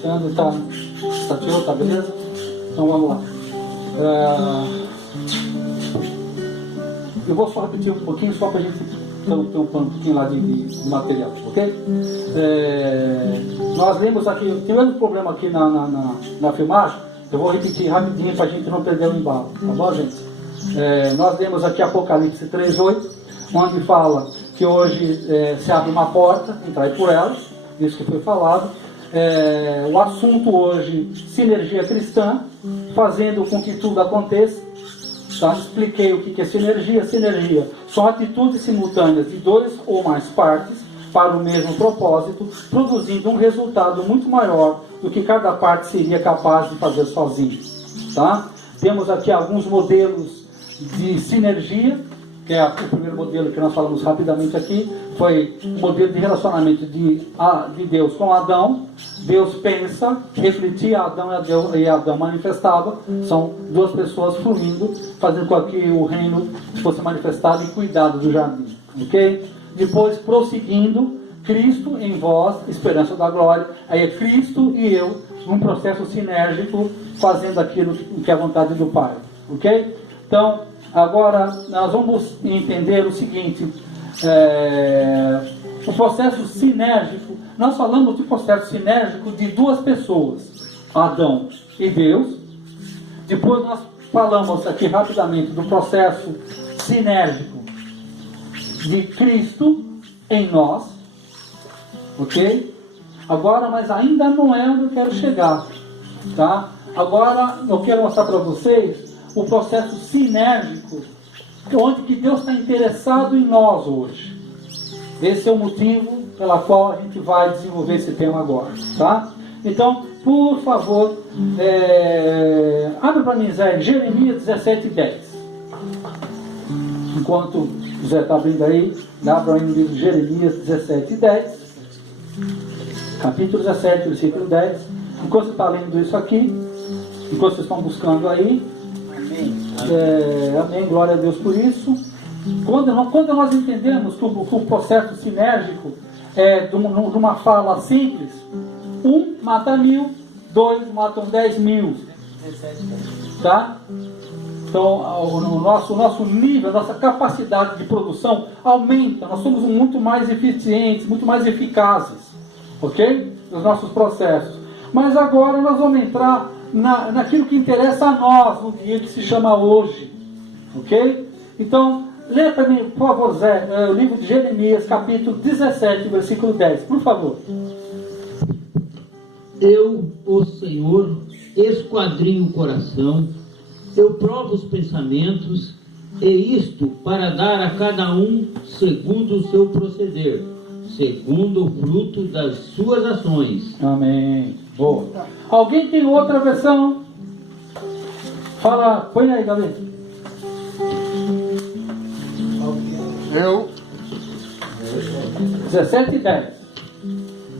Sandro, tá ativo, tá beleza? Então vamos lá. Eu vou só repetir um pouquinho, só para a gente ter um pouquinho lá de material, ok? Nós lemos aqui, tivemos um problema aqui na filmagem, eu vou repetir rapidinho para a gente não perder o embalo, tá bom, gente? Nós lemos aqui Apocalipse 3:8, onde fala que hoje se abre uma porta, entrai por ela, isso que foi falado. O assunto hoje, sinergia cristã, fazendo com que tudo aconteça. Tá? Expliquei o que é sinergia. Sinergia são atitudes simultâneas de duas ou mais partes para o mesmo propósito, produzindo um resultado muito maior do que cada parte seria capaz de fazer sozinho. Tá? Temos aqui alguns modelos de sinergia, que é o primeiro modelo que nós falamos rapidamente aqui, foi o modelo de relacionamento de Deus com Adão. Deus pensa, refletia Adão e Adão manifestava. São duas pessoas fluindo, fazendo com que o reino fosse manifestado e cuidado do jardim. Ok? Depois, prosseguindo, Cristo em vós, esperança da glória. Aí é Cristo e eu, num processo sinérgico, fazendo aquilo que é a vontade do Pai. Ok? Então, agora nós vamos entender o seguinte, o processo sinérgico. Nós falamos de processo sinérgico de duas pessoas, Adão e Deus. Depois nós falamos aqui rapidamente do processo sinérgico de Cristo em nós, ok? Agora, mas ainda não é onde eu quero chegar, tá? Agora eu quero mostrar para vocês o processo sinérgico, onde que Deus está interessado em nós hoje. Esse é o motivo pela qual a gente vai desenvolver esse tema agora, tá? Então, por favor, abre para mim, Zé, Jeremias 17:10. Enquanto o Zé está abrindo aí, abre para mim o livro Jeremias 17:10, capítulo 17, versículo 10. Enquanto você está lendo isso aqui, enquanto vocês estão buscando aí, amém, glória a Deus por isso. Quando nós entendemos que o processo sinérgico é de uma fala simples, 1 mata 1000, 2 matam 10.000, tá? Então o nosso nível, a nossa capacidade de produção aumenta, nós somos muito mais eficientes, muito mais eficazes, ok? Nos nossos processos. Mas agora nós vamos entrar naquilo que interessa a nós no dia que se chama hoje, ok? Então, lê para mim, por favor, Zé, o livro de Jeremias, capítulo 17, versículo 10, por favor. Eu, o Senhor, esquadrinho o coração, eu provo os pensamentos, e isto para dar a cada um segundo o seu proceder, segundo o fruto das suas ações. Amém. Boa. Alguém tem outra versão? Fala, põe aí, galera. Eu 17:10.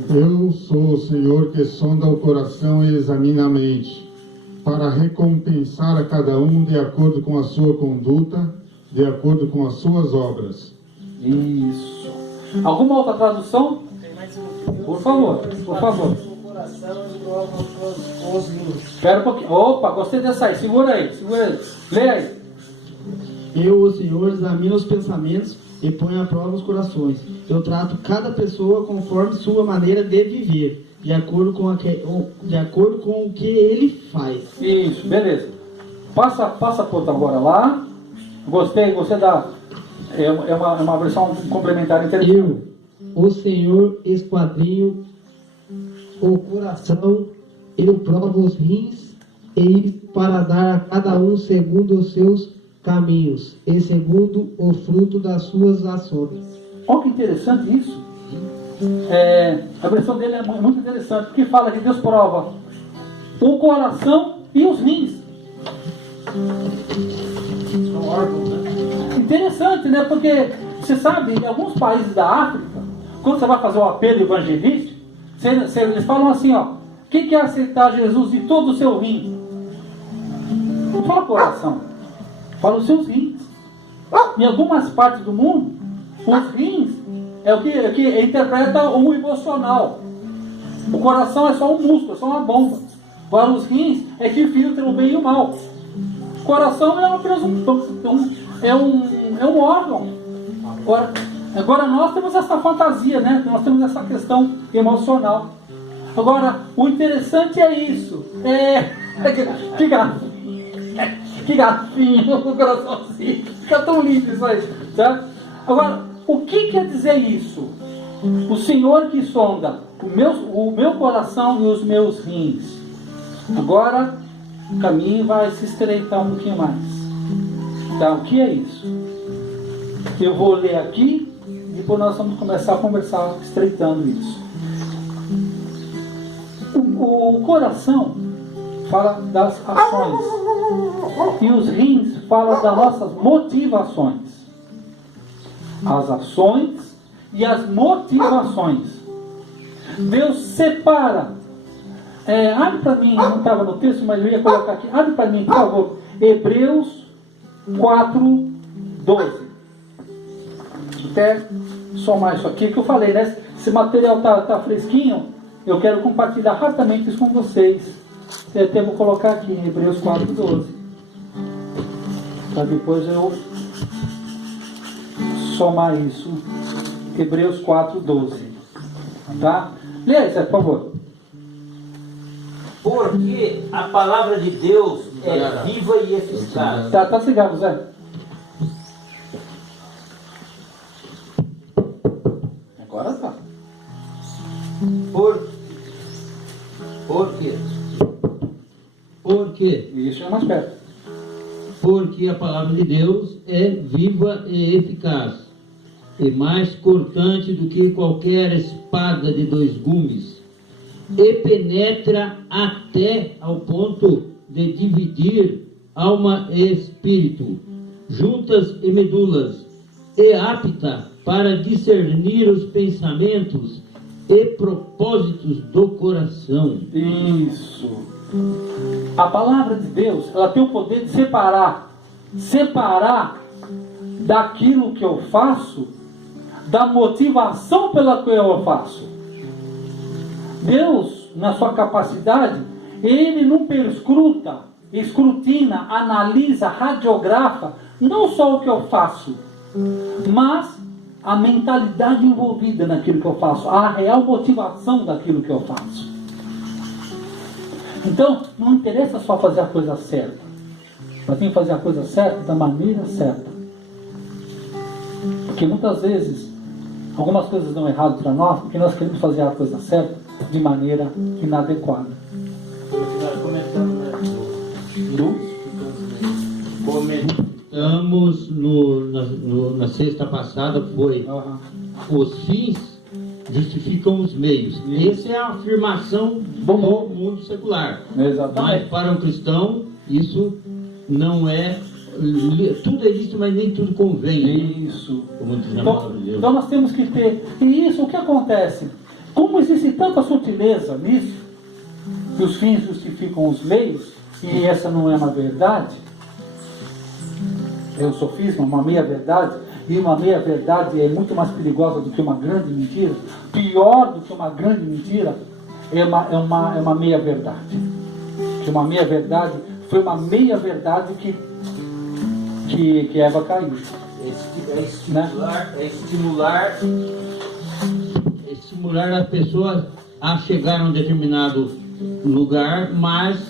Eu sou o Senhor que sonda o coração e examina a mente, para recompensar a cada um de acordo com a sua conduta, de acordo com as suas obras. Isso. Alguma outra tradução? Por favor, por favor. Espera um pouquinho. Opa, gostei dessa aí. Segura aí, segura aí. Lê aí. Eu, o Senhor, examino os pensamentos e ponho à prova os corações. Eu trato cada pessoa conforme sua maneira de viver, de acordo com o que ele faz. Isso, beleza. Passa a outra agora lá. Gostei da... É uma versão complementar interessante. Eu, o Senhor, esquadrinho o coração, eu provo os rins, e para dar a cada um segundo os seus caminhos, e segundo o fruto das suas ações. Olha que interessante isso. A versão dele é muito interessante, porque fala que Deus prova o coração e os rins. São órgãos, né? Interessante, né? Porque você sabe, em alguns países da África, quando você vai fazer um apelo evangelístico, eles falam assim, ó: quem quer aceitar Jesus de todo o seu rim? Não fala coração, fala os seus rins. Em algumas partes do mundo, os rins é o que interpreta o emocional. O coração é só um músculo, é só uma bomba. Agora os rins é que filtram o bem e o mal. O coração é apenas um órgão. Agora nós temos essa fantasia, né? Nós temos essa questão emocional. Agora, o interessante é isso. Que gatinho no coraçãozinho. Fica tão lindo isso aí. Tá? Agora, o que quer dizer isso? O Senhor que sonda o meu coração e os meus rins. Agora, o caminho vai se estreitar um pouquinho mais. Tá? O que é isso? Eu vou ler aqui e depois nós vamos começar a conversar estreitando isso. O coração fala das ações e os rins falam das nossas motivações. As ações e as motivações. Deus separa. Abre para mim, não estava no texto, mas eu ia colocar aqui. Abre para mim, por favor. Hebreus 4:12. Até somar isso aqui que eu falei, né? Esse material está fresquinho. Eu quero compartilhar rapidamente isso com vocês. Eu até vou colocar aqui em Hebreus 4:12. Para depois eu somar isso. Hebreus 4:12. Tá? Leia isso, por favor. Porque a palavra de Deus é viva e eficaz. Tá ligado, Zé? Agora tá. Por quê? Porque Isso é mais perto. Porque a palavra de Deus é viva e eficaz, e mais cortante do que qualquer espada de 2 gumes, e penetra até ao ponto de dividir alma e espírito, juntas e medulas, e apta para discernir os pensamentos e propósitos do coração. Isso. A palavra de Deus, ela tem o poder de separar daquilo que eu faço, da motivação pela qual eu faço. Deus, na sua capacidade, Ele não perscruta, escrutina, analisa, radiografa, não só o que eu faço, mas a mentalidade envolvida naquilo que eu faço, a real motivação daquilo que eu faço. Então, não interessa só fazer a coisa certa, mas tem que fazer a coisa certa da maneira certa. Porque muitas vezes, algumas coisas dão errado para nós, porque nós queremos fazer a coisa certa de maneira inadequada. Comentamos na sexta passada, foi os fins justificam os meios. Essa é a afirmação do mundo secular. Exatamente. Mas para um cristão, isso não é. Tudo é lícito, mas nem tudo convém. Isso. Como diz na palavra de Deus. Então nós temos que ter. E isso, o que acontece? Como existe tanta sutileza nisso, que os fins justificam os meios, e essa não é uma verdade, é um sofisma, uma meia-verdade, e uma meia-verdade é muito mais perigosa do que uma grande mentira. Pior do que uma grande mentira é uma meia-verdade. Que uma meia-verdade foi uma meia-verdade que Eva caiu. É estimular as pessoas a chegar a um determinado lugar, mas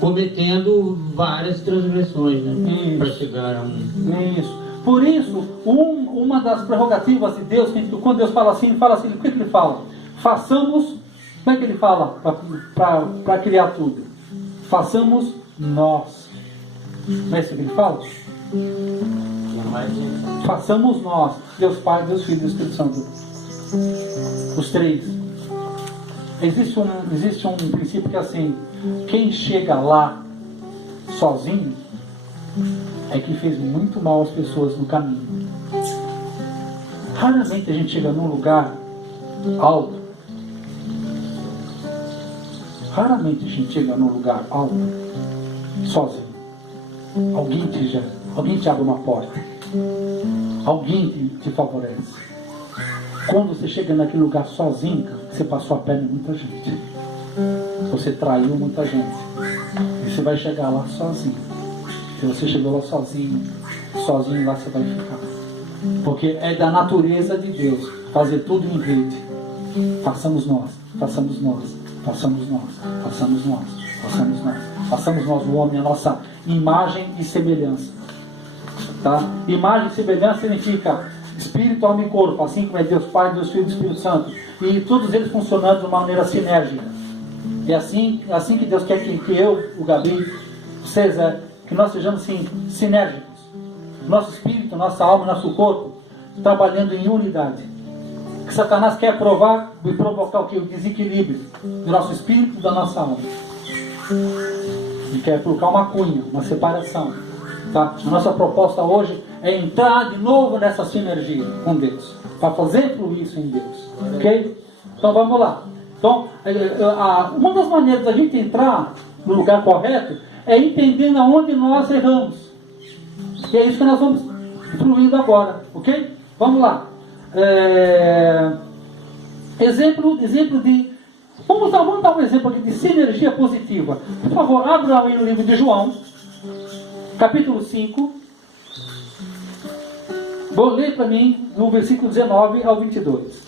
cometendo várias transgressões, né? Para chegar a um... Isso. Por isso, uma das prerrogativas de Deus, que quando Deus fala assim, o que ele fala? Façamos, como é que ele fala para criar tudo? Façamos nós. Não é isso que ele fala? Façamos nós, Deus Pai, Deus Filho e Deus Espírito Santo. Os três. Existe um princípio que é assim: quem chega lá sozinho é que fez muito mal às pessoas no caminho. Raramente a gente chega num lugar alto. Raramente a gente chega num lugar alto sozinho. Alguém te abre uma porta. Alguém te favorece. Quando você chega naquele lugar sozinho, cara, você passou a perna em muita gente. Você traiu muita gente. E você vai chegar lá sozinho. Se você chegou lá sozinho lá você vai ficar. Porque é da natureza de Deus fazer tudo em rede. Façamos nós, façamos nós, façamos nós, façamos nós, façamos nós. Façamos nós o homem, a nossa imagem e semelhança. Tá? Imagem e semelhança significa espírito, alma e corpo, assim como é Deus Pai, Deus Filho e Espírito Santo. E todos eles funcionando de uma maneira sinérgica. É assim que Deus quer que eu, o Gabi, vocês, que nós sejamos assim, sinérgicos. Nosso espírito, nossa alma, nosso corpo, trabalhando em unidade. Que Satanás quer provar e provocar o que? O desequilíbrio do nosso espírito e da nossa alma. Ele quer colocar uma cunha, uma separação. Tá? A nossa proposta hoje é entrar de novo nessa sinergia com Deus. Para fazer fluir isso em Deus. Ok? Então vamos lá. Então, uma das maneiras da gente entrar no lugar correto é entendendo aonde nós erramos. E é isso que nós vamos fluindo agora. Ok? Vamos lá. Exemplo de... Vamos dar um exemplo aqui de sinergia positiva. Por favor, abra aí no livro de João, capítulo 5. Vou ler para mim no versículo 19 ao 22.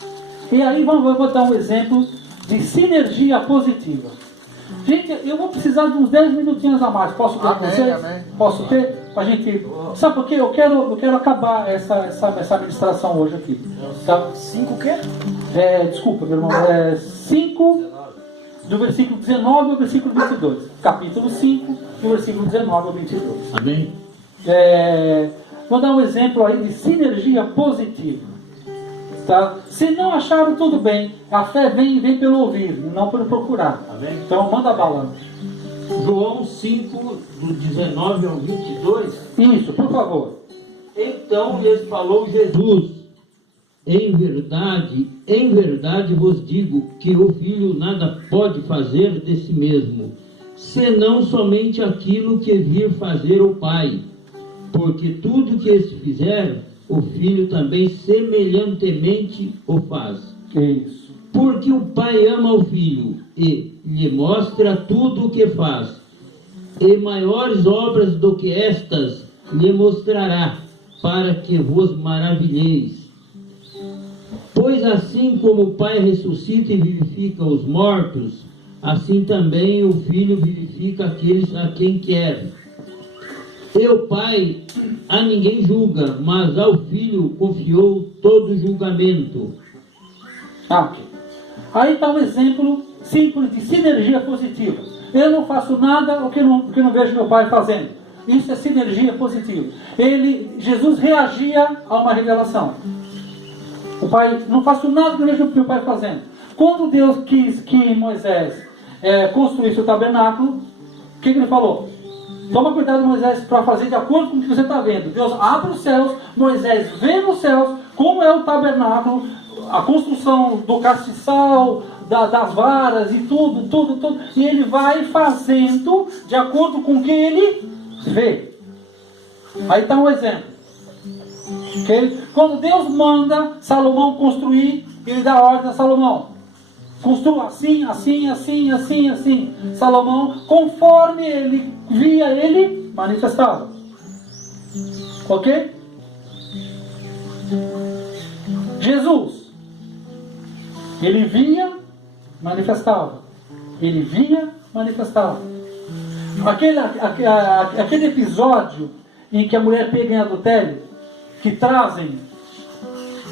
E aí vou dar um exemplo de sinergia positiva. Gente, eu vou precisar de uns 10 minutinhos a mais. Posso ter com vocês? Amém. Posso ter? Pra gente... Sabe por quê? Eu quero acabar essa ministração hoje aqui. Tá? 5 o quê? Desculpa, meu irmão. 5 do versículo 19 ao versículo 22. Capítulo 5, do versículo 19 ao 22. Amém? Vou dar um exemplo aí de sinergia positiva. Tá? Se não acharam, tudo bem. A fé vem pelo ouvir, e não pelo procurar. Amém? Então manda bala. João 5, do 19 ao 22. Isso, por favor. Então lhes falou Jesus: em verdade vos digo que o Filho nada pode fazer de si mesmo, senão somente aquilo que vir fazer o Pai. Porque tudo que este fizer, o Filho também semelhantemente o faz. Isso. Porque o Pai ama o Filho e lhe mostra tudo o que faz. E maiores obras do que estas lhe mostrará, para que vos maravilheis. Pois assim como o Pai ressuscita e vivifica os mortos, assim também o Filho vivifica aqueles a quem quer. E o Pai a ninguém julga, mas ao Filho confiou todo o julgamento. Ok. Aí está um exemplo simples de sinergia positiva. Eu não faço nada o que não vejo meu Pai fazendo. Isso é sinergia positiva. Jesus reagia a uma revelação. O Pai, não faço nada que eu vejo meu Pai fazendo. Quando Deus quis que Moisés construísse o tabernáculo, o que ele falou? Toma cuidado, Moisés, para fazer de acordo com o que você está vendo. Deus abre os céus, Moisés vê nos céus como é o tabernáculo, a construção do castiçal, das varas e tudo. E ele vai fazendo de acordo com o que ele vê. Aí está um exemplo. Okay? Quando Deus manda Salomão construir, ele dá ordem a Salomão: construa assim. Salomão, conforme ele via, ele manifestava. Ok? Jesus, ele via, manifestava. Ele via, manifestava. Aquele episódio em que a mulher pega em adultério, que trazem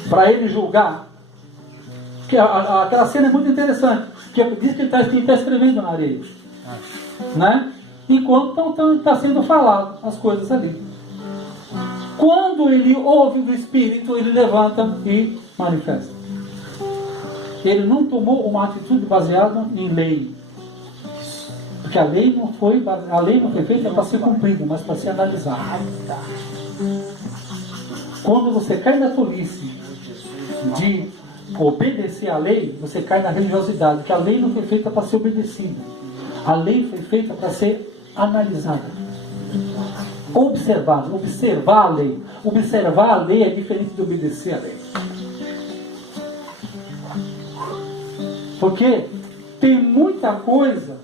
para ele julgar, que aquela cena é muito interessante, que diz que ele está escrevendo na areia, né? Enquanto está sendo falado as coisas ali. Quando ele ouve do Espírito, ele levanta e manifesta. Ele não tomou uma atitude baseada em lei, porque a lei não foi feita para ser cumprida, mas para ser analisada. Quando você cai na tolice de obedecer à lei, você cai na religiosidade, porque a lei não foi feita para ser obedecida. A lei foi feita para ser analisada. Observar a lei. Observar a lei é diferente de obedecer a lei. Porque tem muita coisa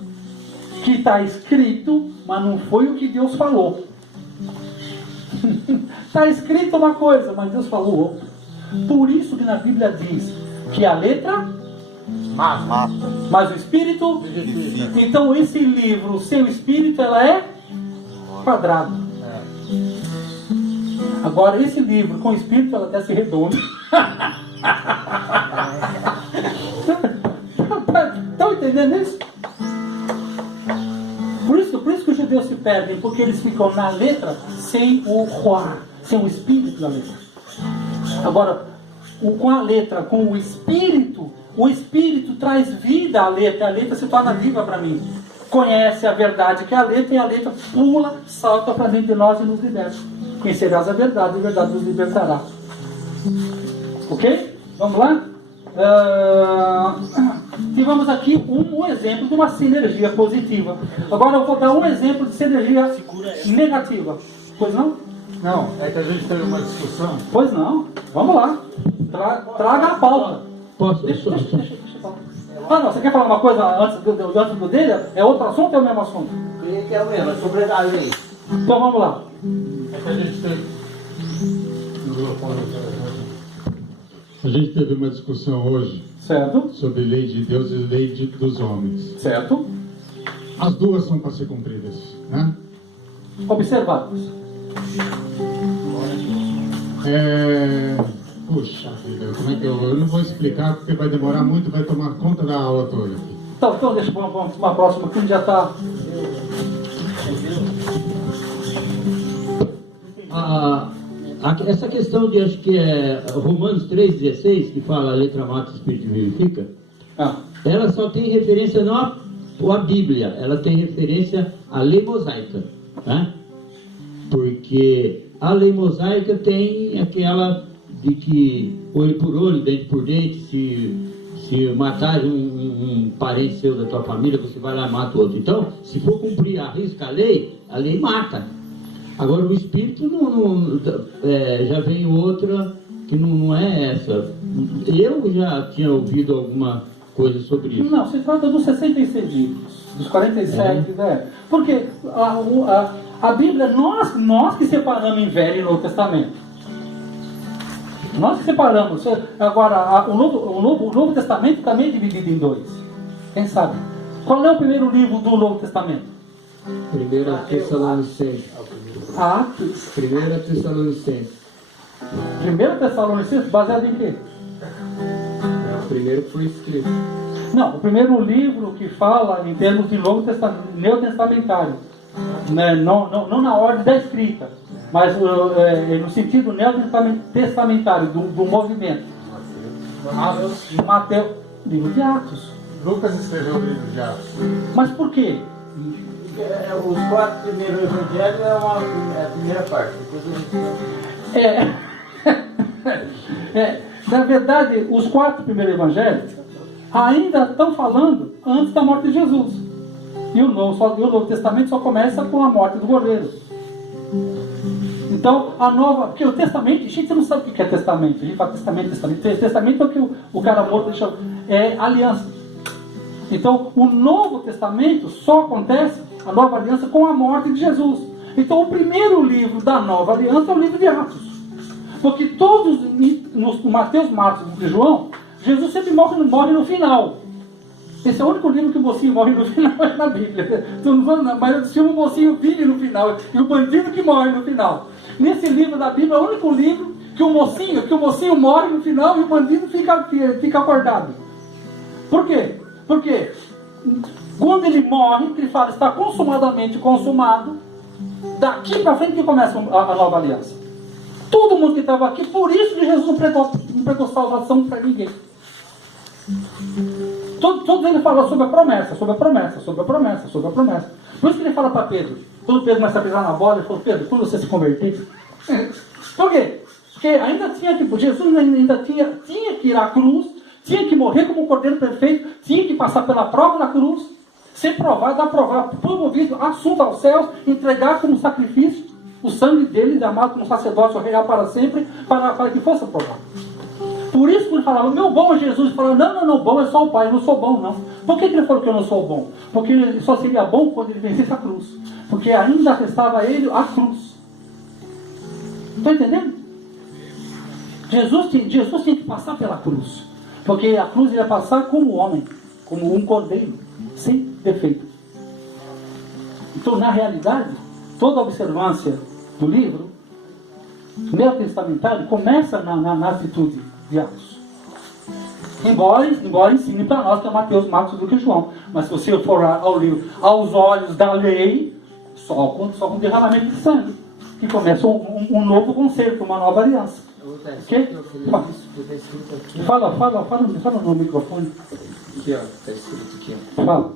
que está escrito, mas não foi o que Deus falou. Está escrito uma coisa, mas Deus falou outra. Por isso que na Bíblia diz que a letra mata, mas o espírito vivifica. Então esse livro, o seu espírito, ela é quadrado. Agora esse livro com o espírito, ela até se redonda. Estão entendendo isso? Por isso que os judeus se perdem, porque eles ficam na letra sem o ruá, sem o espírito da letra. Agora, com a letra, com o espírito traz vida à letra, a letra se torna viva para mim. Conhece a verdade que é a letra, e a letra pula, salta para dentro de nós e nos liberta. Conhecerás a verdade nos libertará. Ok? Vamos lá? Tivemos aqui um exemplo de uma sinergia positiva. Agora eu vou dar um exemplo de sinergia negativa. Pois não? Não, é que a gente teve uma discussão. Pois não. Vamos lá. Traga a pauta. Posso? Deixa. Ah, não. Você quer falar uma coisa antes do dele? É outro assunto ou é o mesmo assunto? Que é o mesmo, é sobre a lei. Então vamos lá. É que a gente teve uma discussão hoje Certo? sobre lei de Deus e lei dos homens. Certo? As duas são para ser cumpridas, né? Observados. Puxa vida, como é que eu não vou explicar porque vai demorar muito, vai tomar conta da aula toda aqui. Então deixa para uma próxima, que já está. Essa questão de, acho que é Romanos 3,16, que fala a letra mata, o espírito vivifica, ela só tem referência não à Bíblia, ela tem referência à lei mosaica, né? Porque a lei mosaica tem aquela de que olho por olho, dente por dente, se matar um parente seu da tua família, você vai lá e mata o outro. Então, se for cumprir a risca a lei mata. Agora o espírito já vem outra que não é essa. Eu já tinha ouvido alguma coisa sobre isso. Não, se trata dos 66 livros, dos 47, né? Porque a Bíblia, nós que separamos em Velho e Novo Testamento. Nós que separamos. Agora, o Novo Testamento também é dividido em dois. Quem sabe? Qual é o primeiro livro do Novo Testamento? 1 Tessalonicenses. Atos. 1 Tessalonicenses. 1 Tessalonicenses, baseado em quê? O primeiro que foi escrito. Não, o primeiro livro que fala em termos de neotestamentário, né? Não na ordem da escrita, mas no sentido neotestamentário do movimento. Mateus, livro de Atos. Lucas escreveu o livro de Atos. Mas por quê? Os 4 primeiros evangelhos é a primeira parte. Depois a gente... Na verdade, os 4 primeiros evangelhos ainda estão falando antes da morte de Jesus. E o Novo Testamento só começa com a morte do goleiro. Então, porque o testamento, a gente não sabe o que é testamento. A gente fala testamento. Testamento é o que o cara morto deixa, é aliança. Então, o Novo Testamento só acontece, a nova aliança, com a morte de Jesus. Então, o primeiro livro da nova aliança é o livro de Atos. Porque todos, no Mateus, Marcos e João, Jesus sempre morre no final. Esse é o único livro que o mocinho morre no final, é na Bíblia. Mas o mocinho vive no final, e o bandido que morre no final. Nesse livro da Bíblia, é o único livro que o mocinho morre no final e o bandido fica acordado. Por quê? Porque quando ele morre, ele fala, está consumadamente consumado, daqui para frente que começa a nova aliança. Todo mundo que estava aqui, por isso que Jesus não pregou salvação para ninguém. Todos ele falou sobre a promessa, sobre a promessa, sobre a promessa, sobre a promessa. Por isso que ele fala para Pedro, quando Pedro começa a pisar na bola, ele falou, Pedro, quando você se converter... Por quê? Porque ainda tinha que, Jesus ainda tinha que ir à cruz, tinha que morrer como um cordeiro perfeito, tinha que passar pela prova da cruz, ser provado, aprovado, promovido, assunto aos céus, entregar como sacrifício o sangue dele, derramado como sacerdócio real para sempre, para que fosse aprovado. Por isso que ele falava, meu bom é Jesus. Ele falou, não, bom é só o Pai, eu não sou bom não. Por que ele falou que eu não sou bom? Porque ele só seria bom quando ele vencesse a cruz. Porque ainda restava ele a cruz. Está entendendo? Jesus tinha que passar pela cruz. Porque a cruz ia passar como homem, como um cordeiro, sem defeito. Então, na realidade, toda a observância do livro neotestamentário começa na atitude de Atos. Embora ensine para nós que é Mateus, Marcos, Lucas e João. Mas se você for ao livro, aos olhos da lei, só com derramamento de sangue, que começa um novo conceito, uma nova aliança. Okay? Fala no microfone. Aqui, ó, está escrito aqui, ó. Fala.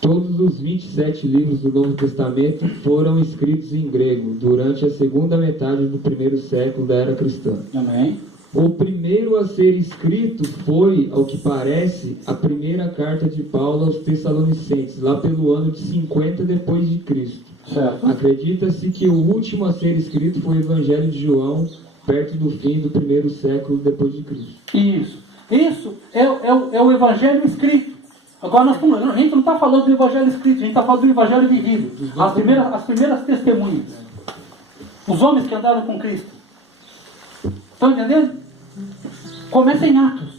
Todos os 27 livros do Novo Testamento foram escritos em grego durante a segunda metade do primeiro século da era cristã. Amém. O primeiro a ser escrito foi, ao que parece, a primeira carta de Paulo aos Tessalonicenses, lá pelo ano de 50 depois de Cristo. Certo. Acredita-se que o último a ser escrito foi o Evangelho de João, perto do fim do primeiro século depois de Cristo. Isso é o Evangelho escrito. Agora a gente não está falando do Evangelho escrito, a gente está falando do Evangelho vivido. As primeiras testemunhas. Os homens que andaram com Cristo. Estão entendendo? Começa em Atos.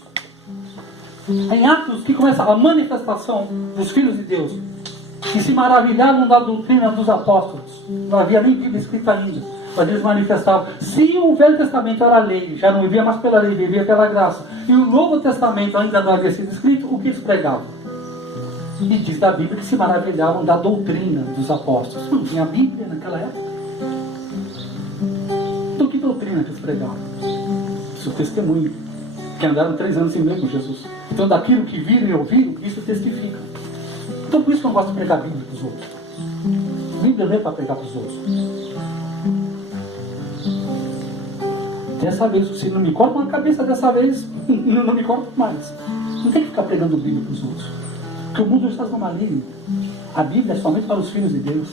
Em Atos que começa a manifestação dos filhos de Deus, que se maravilhavam da doutrina dos apóstolos. Não havia nem Bíblia escrita ainda, mas eles manifestavam. Se o Velho Testamento era lei, já não vivia mais pela lei, vivia pela graça, e o Novo Testamento ainda não havia sido escrito, o que eles pregavam? E diz da Bíblia que se maravilhavam da doutrina dos apóstolos. Não tinha Bíblia naquela época. Então que doutrina que eles pregavam? Isso testemunho. Que andaram 3 anos e meio com Jesus. Então daquilo que viram e ouviram, isso testifica. Então por isso que eu não gosto de pregar a Bíblia para os outros. A Bíblia não é para pregar para os outros. Dessa vez, se não me cortam a cabeça dessa vez, não me cortam mais. Não tem que ficar pregando Bíblia para os outros. Porque o mundo está no maligno. A Bíblia é somente para os filhos de Deus.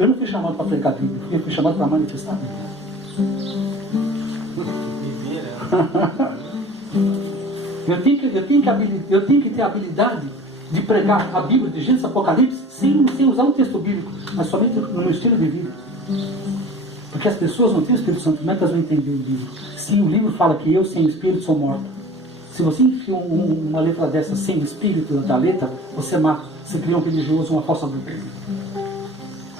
Eu não fui chamado para pregar a Bíblia, eu fui chamado para manifestar a Bíblia. Eu tenho que ter a habilidade de pregar a Bíblia de Gênesis Apocalipse sem usar um texto bíblico, mas somente no meu estilo de vida. Porque as pessoas não têm o Espírito Santo, como é que elas vão entender o livro? Se o livro fala que eu sem o Espírito sou morto, se você enfia uma letra dessa sem o Espírito da letra, você mata, você cria um religioso, uma falsa doutrina.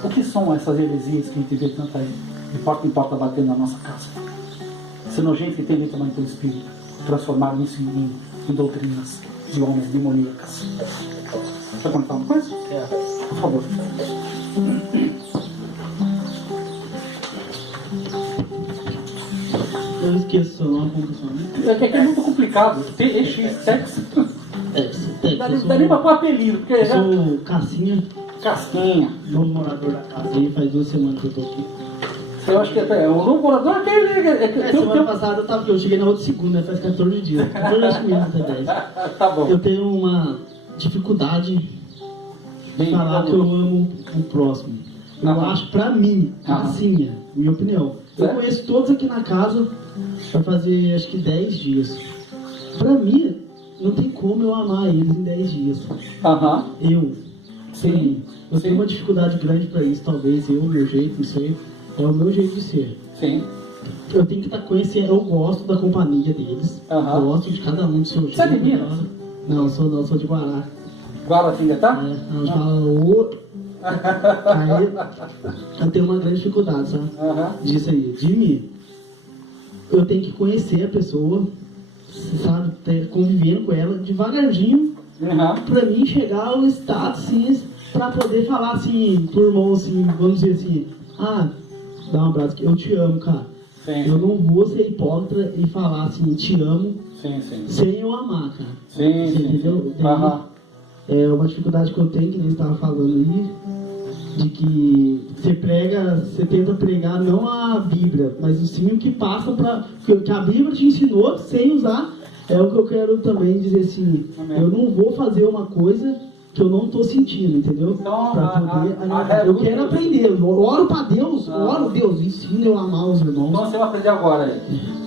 O que são essas heresias que a gente vê tanto aí, de porta em porta batendo na nossa casa? Sendo gente que tem letra mais do Espírito, transformaram isso em doutrinas de homens demoníacas. Quer contar uma coisa? Por favor. Eu esqueço seu nome, como que é seu nome? É que é muito complicado. TX, Tex. Dá nem pra pôr apelido, porque Eu já... sou Cassinha, Casquinha. novo morador da casa aí, faz 2 semanas que eu tô aqui. Eu acho que é o novo morador aquele. Semana passada eu tava aqui, eu cheguei na outra segunda, faz 14 dias. 14 meses até 10. Tá bom. Eu tenho uma dificuldade de falar que eu amo o próximo. Eu acho, pra mim, Cassinha, minha opinião. Eu conheço todos aqui na casa, vai fazer acho que 10 dias. Pra mim, não tem como eu amar eles em 10 dias. Aham. Sim. Eu tenho uma dificuldade grande pra isso, talvez. Meu jeito, isso aí é o meu jeito de ser. Sim. Eu tenho que estar conhecendo, eu gosto da companhia deles. Aham. Gosto de cada um do seu jeito. Você é de Minas? Não, sou de Guará. Guaratinguetá? Elas falam o. Aí eu tenho uma grande dificuldade, sabe? Disso aí. De mim. Eu tenho que conhecer a pessoa, sabe? Convivendo com ela devagarzinho. Pra mim chegar ao estado assim, pra poder falar assim pro irmão assim, vamos dizer assim, dá um abraço aqui, eu te amo, cara. Sim. Eu não vou ser hipócrita e falar assim, te amo, sem eu amar, cara. Sim. Você entendeu? É uma dificuldade que eu tenho, que nem você estava falando aí, de que você tenta pregar não a Bíblia, mas sim o que passa para que a Bíblia te ensinou sem usar. É o que eu quero também dizer assim. Amém. Eu não vou fazer uma coisa que eu não tô sentindo, entendeu? Então, Pra poder, eu quero aprender, eu oro pra Deus, oro, Deus, ensina eu a amar os irmãos. Então você vai aprender agora aí.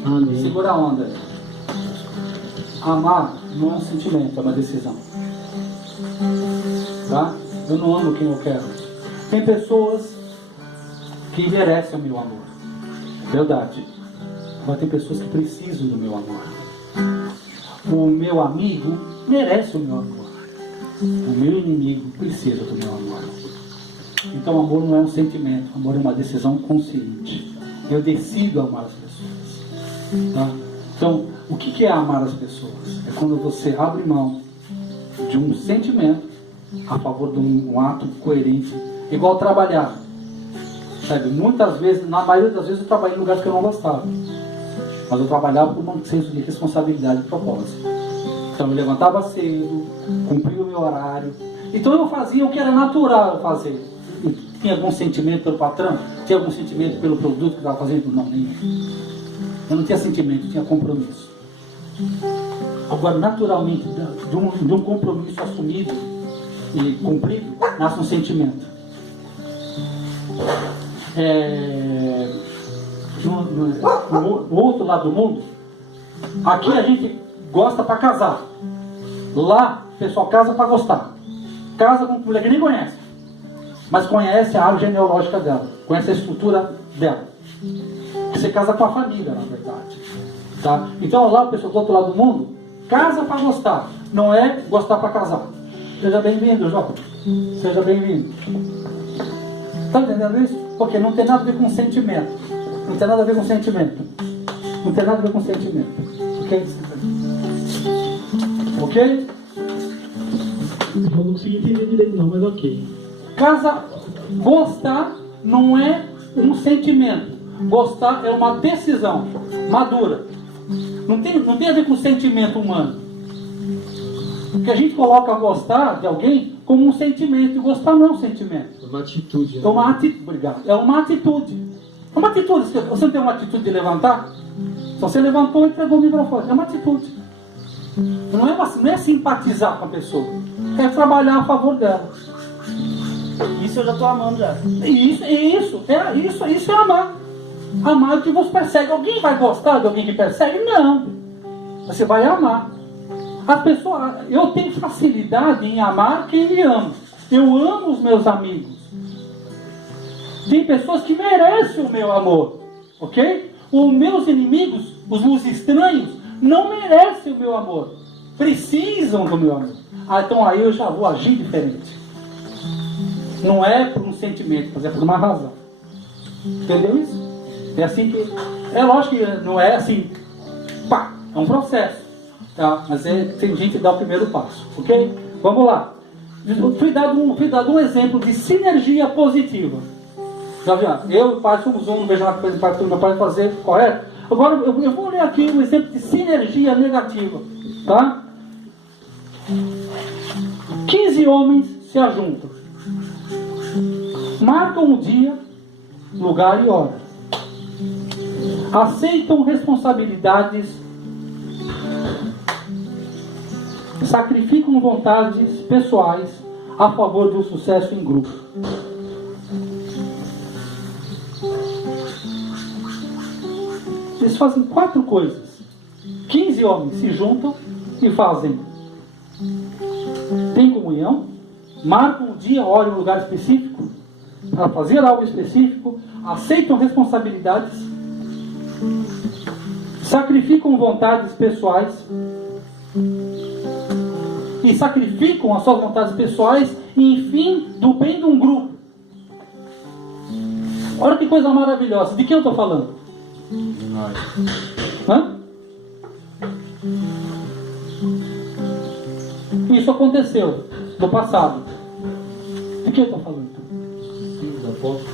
Amém. Segura a onda aí. Amar não é um sentimento, é uma decisão. Tá? Eu não amo quem eu quero. Tem pessoas que merecem o meu amor. Verdade. Mas tem pessoas que precisam do meu amor. O meu amigo merece o meu amor. O meu inimigo precisa do meu amor. Então amor não é um sentimento. Amor é uma decisão consciente. Eu decido amar as pessoas. Tá? Então, o que é amar as pessoas? É quando você abre mão de um sentimento a favor de um ato coerente. Igual trabalhar. Sabe? Muitas vezes, na maioria das vezes, eu trabalhei em lugares que eu não gostava. Mas eu trabalhava por um senso de responsabilidade e propósito. Então eu levantava cedo, cumpria o meu horário. Então eu fazia o que era natural fazer. Eu tinha algum sentimento pelo patrão? Tinha algum sentimento pelo produto que eu estava fazendo? Não, nenhum. Eu não tinha sentimento, eu tinha compromisso. Agora, naturalmente, de um compromisso assumido e cumprido, nasce um sentimento. No outro lado do mundo, aqui a gente gosta para casar. Lá, o pessoal casa para gostar. Casa com mulher que nem conhece, mas conhece a árvore genealógica dela, conhece a estrutura dela. Você casa com a família, na verdade. Tá? Então lá, o pessoal do outro lado do mundo casa para gostar, não é gostar para casar. Seja bem-vindo, João. Seja bem-vindo. Está entendendo isso? Porque não tem nada a ver com sentimento. Não tem nada a ver com sentimento. Não tem nada a ver com sentimento. Ok? Ok? Eu não consegui entender direito não, mas ok. Gostar não é um sentimento. Gostar é uma decisão madura. Não tem a ver com sentimento humano. Porque a gente coloca gostar de alguém como um sentimento. E gostar não é um sentimento. É uma atitude. Né? É uma atitude. Obrigado. É uma atitude. É uma atitude. Você não tem uma atitude de levantar? Se você levantou e entregou o microfone. É uma atitude. Não é simpatizar com a pessoa. É trabalhar a favor dela. Isso eu já estou amando já. Isso é amar. Amar é o que você persegue. Alguém vai gostar de alguém que persegue? Não. Você vai amar. A pessoa, eu tenho facilidade em amar quem me ama. Eu amo os meus amigos. Tem pessoas que merecem o meu amor. Ok? Os meus inimigos, os estranhos, não merecem o meu amor. Precisam do meu amor. Então aí eu já vou agir diferente. Não é por um sentimento, mas é por uma razão. Entendeu isso? É assim que... É lógico que não é assim... Pá, é um processo. Tá? Mas tem gente que dá o primeiro passo. Ok? Vamos lá. Fui dado um exemplo de sinergia positiva. Já viu? Eu e o pai somos um, não vejo nada para o meu pai fazer, correto? Agora eu vou ler aqui um exemplo de sinergia negativa. Tá? 15 homens se ajuntam. Marcam um dia, lugar e hora. Aceitam responsabilidades. Sacrificam vontades pessoais a favor do sucesso em grupo. Eles fazem 4 coisas. 15 homens se juntam e fazem. Tem comunhão, marcam um dia, hora e um lugar específico para fazer algo específico, aceitam responsabilidades, sacrificam vontades pessoais e sacrificam as suas vontades pessoais em fim do bem de um grupo. Olha que coisa maravilhosa. De quem eu estou falando? De nós. Hã? Isso aconteceu no passado. De quem eu estou falando? Sim, da foto.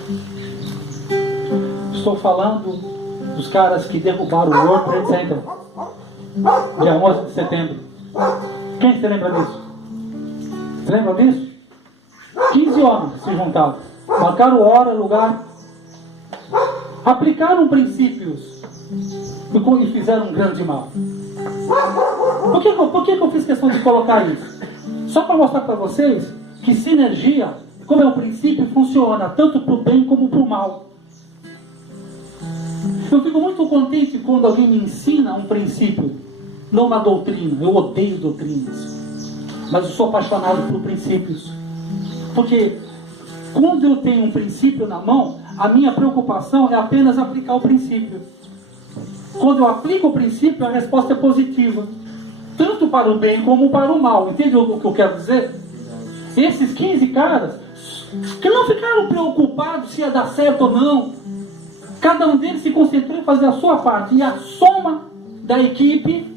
Estou falando dos caras que derrubaram o World Trade Center dia 11 de setembro. Quem se lembra disso? Se lembra disso? 15 homens se juntaram, marcaram hora, lugar, aplicaram princípios e fizeram um grande mal. Por que eu fiz questão de colocar isso? Só para mostrar para vocês que sinergia, como é um princípio, funciona tanto para o bem como para o mal. Eu fico muito contente quando alguém me ensina um princípio, não uma doutrina. Eu odeio doutrinas, mas eu sou apaixonado por princípios. Porque quando eu tenho um princípio na mão, a minha preocupação é apenas aplicar o princípio. Quando eu aplico o princípio, a resposta é positiva, tanto para o bem como para o mal. Entende o que eu quero dizer? Esses 15 caras que não ficaram preocupados se ia dar certo ou não. Cada um deles se concentrou em fazer a sua parte. E a soma da equipe,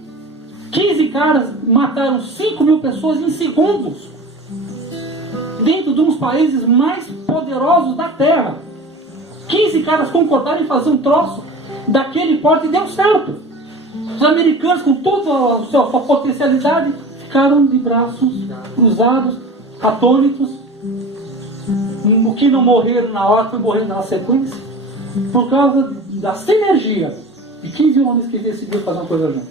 15 caras mataram 5.000 pessoas em segundos, dentro de uns países mais poderosos da Terra. 15 caras concordaram em fazer um troço daquele porte e deu certo. Os americanos, com toda a sua potencialidade, ficaram de braços cruzados, atônitos. O que não morreram na hora foi morrer na sequência, por causa da sinergia de 15 homens que decidiram fazer uma coisa junto.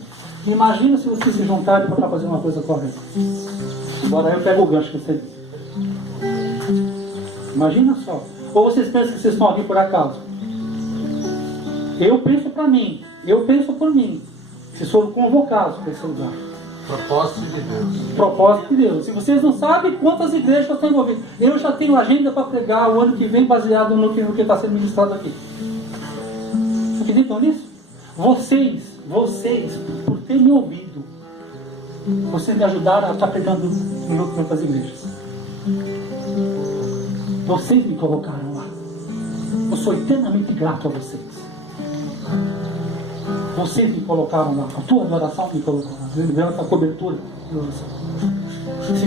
Imagina se vocês se juntarem para fazer uma coisa correta. Agora eu pego o gancho que você disse. Imagina só. Ou vocês pensam que vocês estão aqui por acaso? Eu penso para mim, eu penso por mim. Vocês foram convocados para esse lugar. Propósito de Deus. Propósito de Deus. E vocês não sabem quantas igrejas estão envolvidas. Eu já tenho agenda para pregar o ano que vem, baseado no que está sendo ministrado aqui. Acreditam nisso? Vocês, por terem me ouvido, vocês me ajudaram a estar pregando em outras igrejas. Vocês me colocaram lá. Eu sou eternamente grato a vocês. Vocês me colocaram lá. A tua oração me colocou lá. Ele veio essa cobertura de oração.